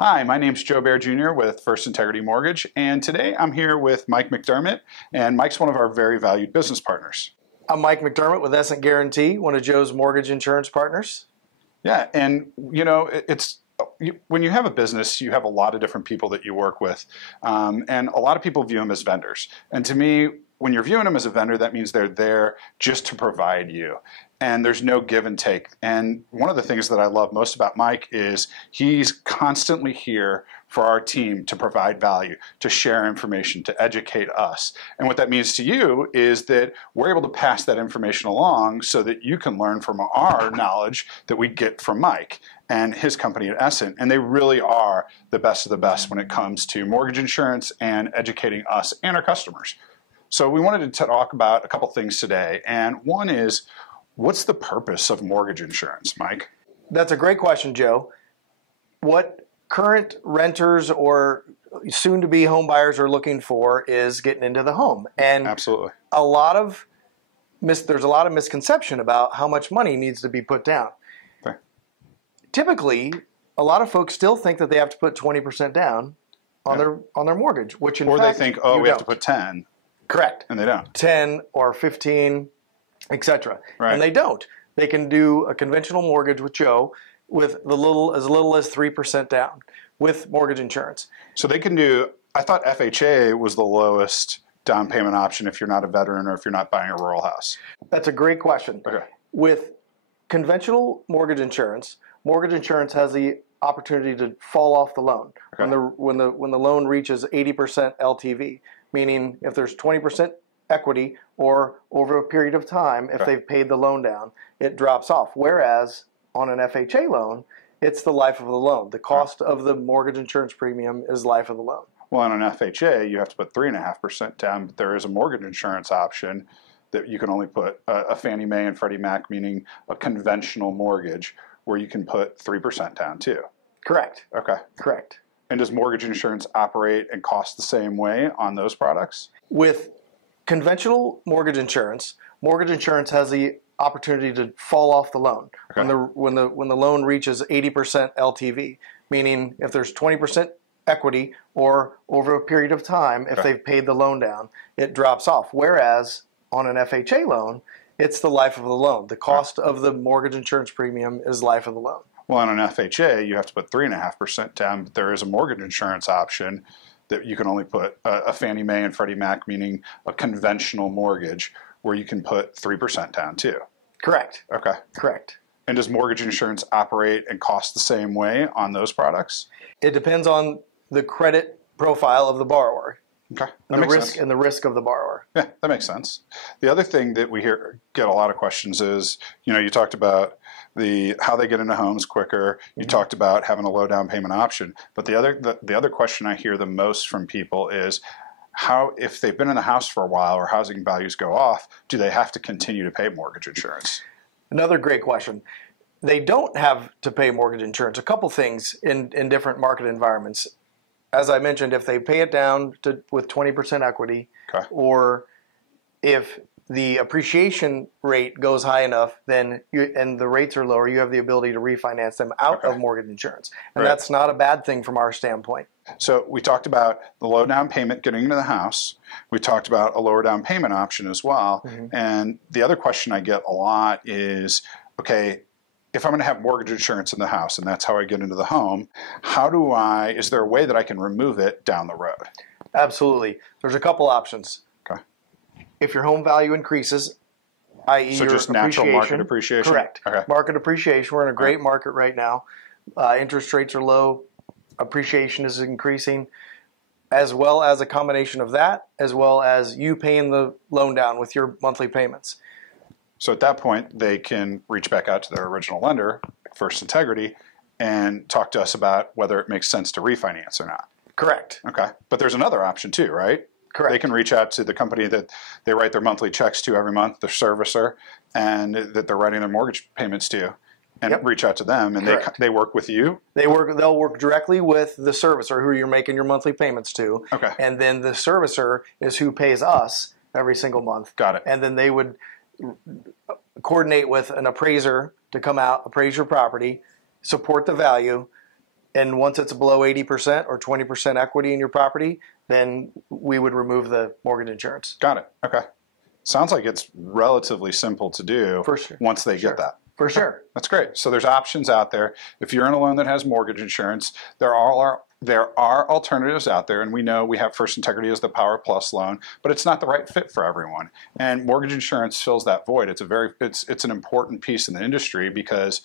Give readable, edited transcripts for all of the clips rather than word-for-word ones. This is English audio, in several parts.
Hi, my name's Joe Bear Jr. with First Integrity Mortgage, and today I'm here with Mike McDermott, and Mike's one of our very valued business partners. I'm Mike McDermott with Essent Guarantee, one of Joe's mortgage insurance partners. Yeah, and when you have a business, you have a lot of different people that you work with, and a lot of people view them as vendors. And to me, when you're viewing them as a vendor, that means they're there just to provide you. And there's no give and take. And one of the things that I love most about Mike is he's constantly here for our team to provide value, to share information, to educate us. And what that means to you is that we're able to pass that information along so that you can learn from our knowledge that we get from Mike and his company at Essent. And they really are the best of the best when it comes to mortgage insurance and educating us and our customers. So we wanted to talk about a couple things today. And one is, what's the purpose of mortgage insurance, Mike? That's a great question, Joe. What current renters or soon-to-be home buyers are looking for is getting into the home. And absolutely, there's a lot of misconception about how much money needs to be put down. okay. Typically, a lot of folks still think that they have to put 20% down on their mortgage, which in fact, they think, oh, we have to put 10. Correct. And they don't. 10 or 15, etc. Right. And they don't. They can do a conventional mortgage with Joe with as little as 3% down with mortgage insurance. So they can do, I thought FHA was the lowest down payment option if you're not a veteran or if you're not buying a rural house. That's a great question. Okay. With conventional mortgage insurance has the opportunity to fall off the loan when the loan reaches 80% LTV, meaning if there's 20% equity or over a period of time, if they've paid the loan down, it drops off. Whereas on an FHA loan, it's the life of the loan. The cost of the mortgage insurance premium is life of the loan. Well, on an FHA, you have to put 3.5% down, but there is a mortgage insurance option that you can only put a Fannie Mae and Freddie Mac, meaning a conventional mortgage, where you can put 3% down too. Correct. Okay. Correct. And does mortgage insurance operate and cost the same way on those products? With conventional mortgage insurance has the opportunity to fall off the loan when the loan reaches 80% LTV, meaning if there's 20% equity or over a period of time, if they've paid the loan down, it drops off. Whereas on an FHA loan, it's the life of the loan. The cost of the mortgage insurance premium is life of the loan. Well, on an FHA, you have to put 3.5% down, but there is a mortgage insurance option that you can only put a Fannie Mae and Freddie Mac, meaning a conventional mortgage, where you can put 3% down too. Correct. Okay. Correct. And does mortgage insurance operate and cost the same way on those products? It depends on the credit profile of the borrower. Okay. And the risk of the borrower. Yeah, that makes sense. The other thing that we get a lot of questions is, you talked about how they get into homes quicker. You talked about having a low down payment option. But the other question I hear the most from people is, how, if they've been in the house for a while or housing values go off, do they have to continue to pay mortgage insurance? Another great question. They don't have to pay mortgage insurance. A couple things in different market environments. As I mentioned, if they pay it down with 20% equity, or if the appreciation rate goes high enough, and the rates are lower, you have the ability to refinance them out of mortgage insurance. And that's not a bad thing from our standpoint. So we talked about the low down payment getting into the house. We talked about a lower down payment option as well. And the other question I get a lot is, okay, if I'm going to have mortgage insurance in the house and that's how I get into the home, is there a way that I can remove it down the road? Absolutely. There's a couple options. Okay. If your home value increases, i.e. So your just natural market appreciation? Correct. Okay. Market appreciation. We're in a great market right now. Interest rates are low. Appreciation is increasing, as well as a combination of that, as well as you paying the loan down with your monthly payments. So at that point, they can reach back out to their original lender, First Integrity, and talk to us about whether it makes sense to refinance or not. Correct. Okay. But there's another option too, right? Correct. They can reach out to the company that they write their monthly checks to every month, their servicer, and that they're writing their mortgage payments to, and reach out to them, and they work with you? They'll work directly with the servicer who you're making your monthly payments to. Okay. And then the servicer is who pays us every single month. Got it. And then they would coordinate with an appraiser to come out, appraise your property, support the value, And once it's below 80% or 20% equity in your property, then we would remove the mortgage insurance. Got it. Okay. Sounds like it's relatively simple to do For sure. once they get that. For sure. That's great. So there's options out there. If you're in a loan that has mortgage insurance, there are alternatives out there, and we know we have First Integrity as the PowerPlus loan, but it's not the right fit for everyone. And mortgage insurance fills that void. It's an important piece in the industry because,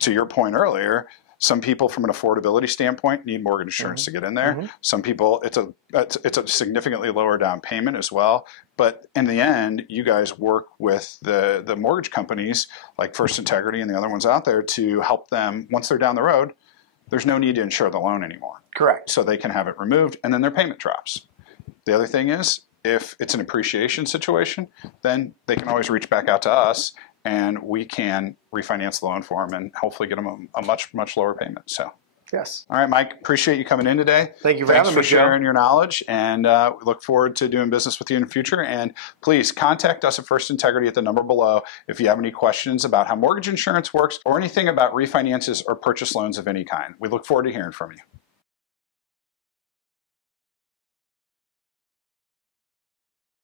to your point earlier, some people from an affordability standpoint need mortgage insurance to get in there. Some people, it's a significantly lower down payment as well. But in the end, you guys work with the mortgage companies like First Integrity and the other ones out there to help them, once they're down the road, there's no need to insure the loan anymore. Correct. So they can have it removed and then their payment drops. The other thing is, if it's an appreciation situation, then they can always reach back out to us and we can refinance the loan for them and hopefully get them a much, much lower payment. So, yes. All right, Mike, appreciate you coming in today. Thank you for Thanks having me, for sharing your knowledge, and we look forward to doing business with you in the future. And please contact us at First Integrity at the number below if you have any questions about how mortgage insurance works or anything about refinances or purchase loans of any kind. We look forward to hearing from you.